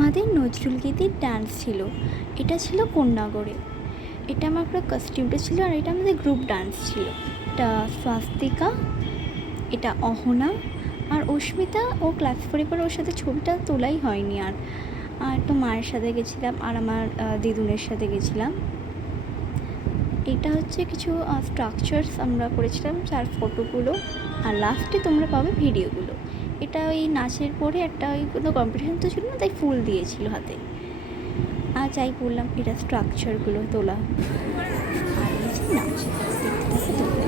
আমাদের নজরুলগীতির ডান্স ছিল। এটা ছিল কোন্নাগরে। এটা আমার পুরো কস্টিউমটা ছিল, আর এটা আমাদের গ্রুপ ডান্স ছিল। এটা স্বাস্তিকা, এটা অহনা, আর অস্মিতা। ও ক্লাস 4 পর ওর সাথে ছবিটা তোলাই হয়নি। আর তো মায়ের সাথে গেছিলাম, আর আমার দিদুনের সাথে গেছিলাম। এটা হচ্ছে কিছু স্ট্রাকচারস আমরা করেছিলাম, যার ফটোগুলো, আর লাস্টে তোমরা পাবে ভিডিওগুলো। এটা ওই নাচের পরে একটা ওই কোনো কম্পিটিশন তো ছিল না, তাই ফুল দিয়েছিল হাতে। আর যাই বললাম, এটা স্ট্রাকচারগুলো তোলা, আর এই যে নাচ দেখতে তোমরা।